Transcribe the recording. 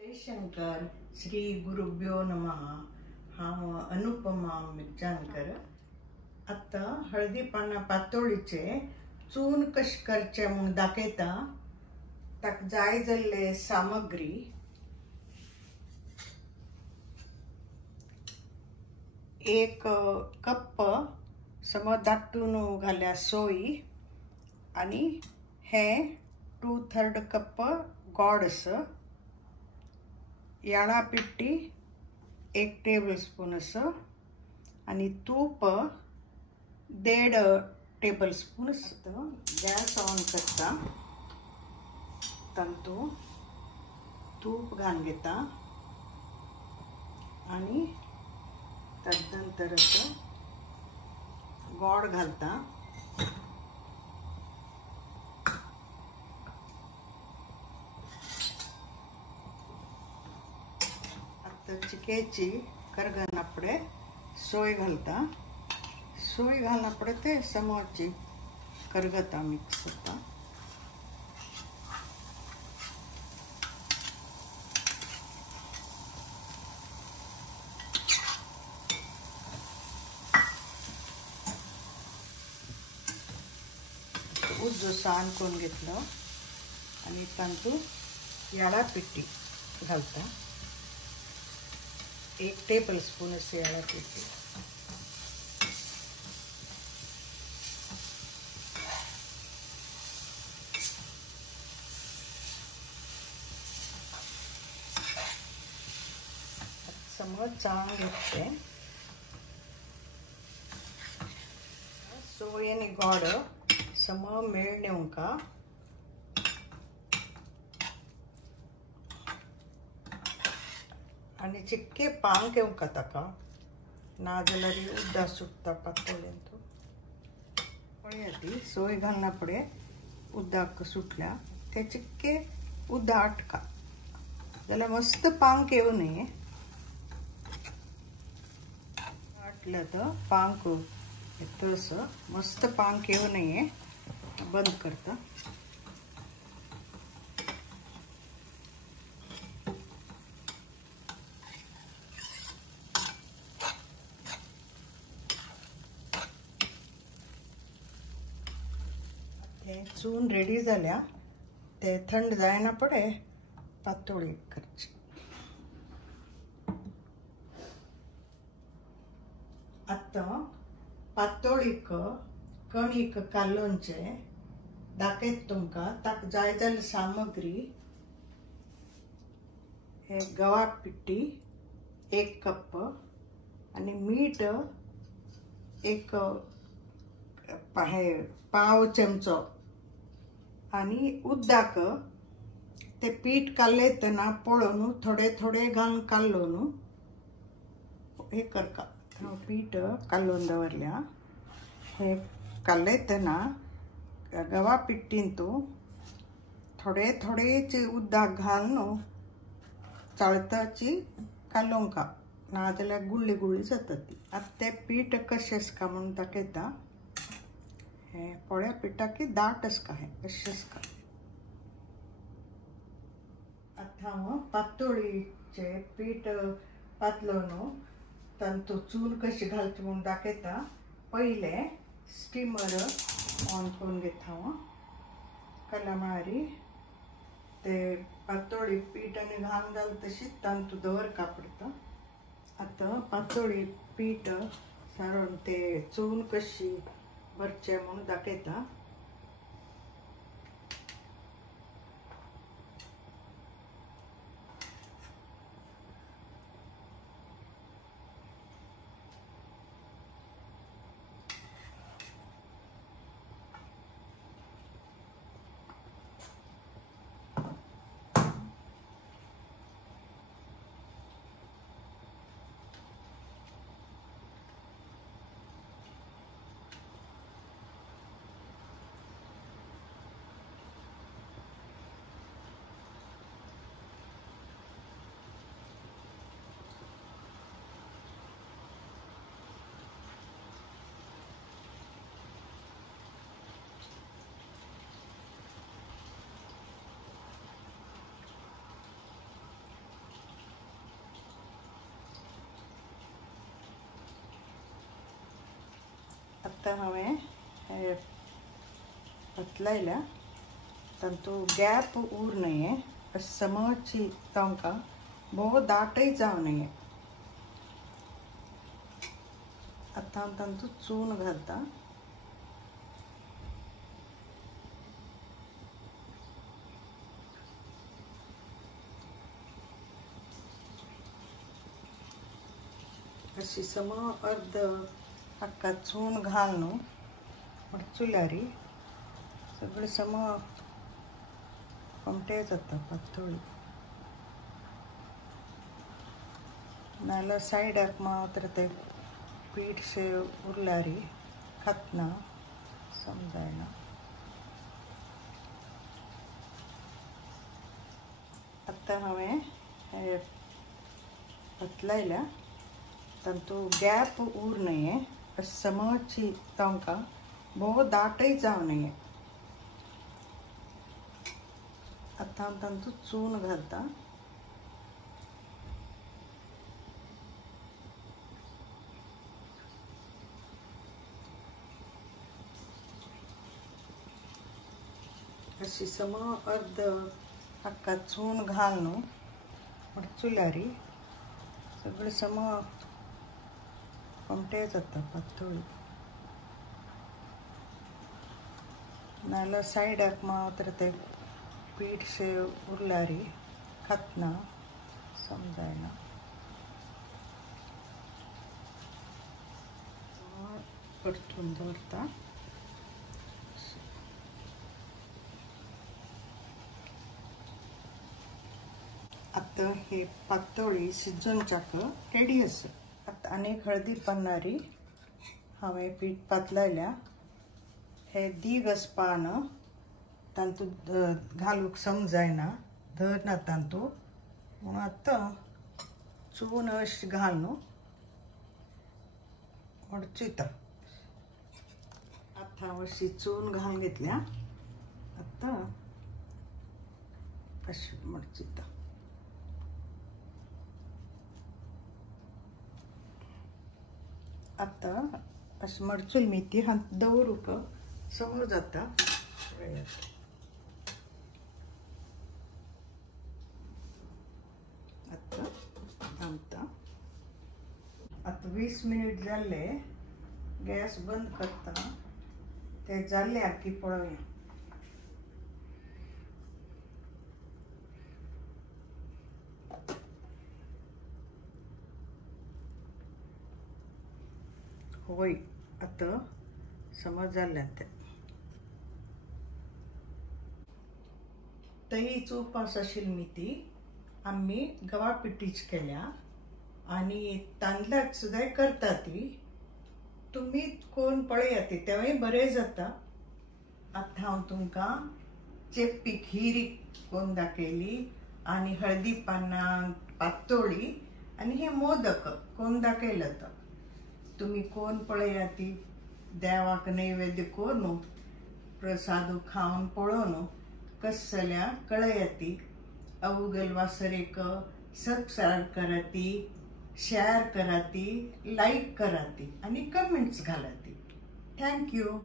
जय शंकर श्री गुरुभ्यो नमः. हांव अनुपमा मिरजानकर. आतां हळदी पानां पातोळीचे चून कशें करचें म्हूण दाखयता. ताका जाय जाल्ले सामग्री एक कप समज दाटून घाल्या सोय आणि हे 2/3 कप गोड असं, याळा पिट्टी 1 टेबलस्पून असं आणि तूप 1.5 टेबलस्पून असं. गॅस ऑन करता, तातूंत तूप घालून घेता आणि ताजे नंतर असं गोड घालता. आता चिकेची करगनापडे सोय घालता. सोय घालनापडे ते समोरची करगता मिक्स होता. उज्जो सान करून घेतलं आणि तातूंत याळा पिट्टी घालता. 1 टेबलस्पून अशी याळा पिट्टी. समज चाळून घेतले. सोय आणि गोड सम मेळणेवंका आणि चिक्के पांक येवंका ताका, नाजाल्यार उड्डां सुट्टा पातोळ्यांत. पळयात सोय घालनापडे उड्डाक सुटल्या ते चिक्के उड्डां आटका जाल्यार मस्त पांक येवं न्ही. आटल्या तर पांक येतो असं मस्त पांक येवं नये. बंद करता. ते चून रेडी जाल्या. ते थंड जायना पडे पातोळी करची. आतां पातोळीक कणीक कालोवचे दाखयता तुमकां. ताका जाय जाल्ली सामग्री हे गवाक पिट्टी 1 कप आणि मीठ एक पाव चमचो आणि उदक ते पीठ कालयतना पळोवन थोडे थोडे घालून काडलो न्हू. हे करता पीठ कालोवन दवरल्या. हे कालयतना गवा पिट्टींत थोडे थोडे उदक घालून चाळताची कालोवंका, नाजाल्यार गुळ्ळी गुळ्ळी जाता ती. आतां तें पीठ कशें आसता म्हूण दाखयता. हे पोळ्या पिठाक दाट आसता हे अशें आसता. आतां हांव पातोळीचे पीठ पातलो न्हू, तातूंत चून कशी घालची म्हूण दाखयता. पयले स्टिमर ऑन करून घेता हांव. कलामारी ते पातोळी पीठ आनी घालून घाल तशीच तातूंत दवरका पडटा. आतां पातोळी पीठ सारोन ते चून कशी भरचें म्हूण दाखयता. आता हांवें हे पतलायल्या तांतू गॅप उर नये समची तांकां भोव दाटय जावं नये. आतां हांव तांतू चून घालता. अशी सम अर्द हक्का चून घाल न्हू मडचुल्यारी सगळें सम कोमटे जाता पातोळी. नाल्यार सायडाक मात्र ते पीठशे उरल्यारी खातना समजायना. आतां हांवें हे पतलायल्या तांतू गॅप उर नये समची तांकां भोव दाटय जावं नये. आतां हांव तांतू चून घालता. अशी सम अर्द हक्का चून घाल न्हू मडचुल्यारी सगळें सम कोमटे जाता पातोळी. नाल्यार सायडाक मात्र ते पीठशे उरल्यारी खातना समजायना. परतून दवरता. आतां ही पातोळी शिजोवच्याक रेडी आसा. आतां आनीक हळदी पानारी हांवें पीठ पातलायल्या. हे दीग आसपान तांतू घालूंक समजायना धरना तांतू म्हणून आतां चून अशें घाल न्हू मडचिता. आतां हांव अशी चून घालून घेतल्या. आतां अशी मडचिता. आतां अशी मडचूल मी ती हात दवरूंक समोर जाता. आतां थांबता. आतां 20 मिनिट जाल्ले. गॅस बंद करता. ते जाल्ले की पळोवया. होय आतां समज जाल्लें तें. तईच उपास आशिल्ली ती आमी गवा पिठीच केल्या आनी तांदळाक सुद्दां करता ती. तुमी कोण पळया ती तेवूय बरें जाता. आतां हांव तुमकां चेप्पी खीर कोण दाखयली आनी हळदी पानां पातोळी आनी हे मोदक कोण दाखयला तो. तुमी कोण पळया ती. देवाक नैवेद्य कोरून प्रसाद खावन पळोवन कस जाल्या कळया ती. अवगल वासरेक सबस्क्राइब करा ती, शेअर करा ती, लाईक करा ती आणि कमेंट्स घाला ती. थँक्यू.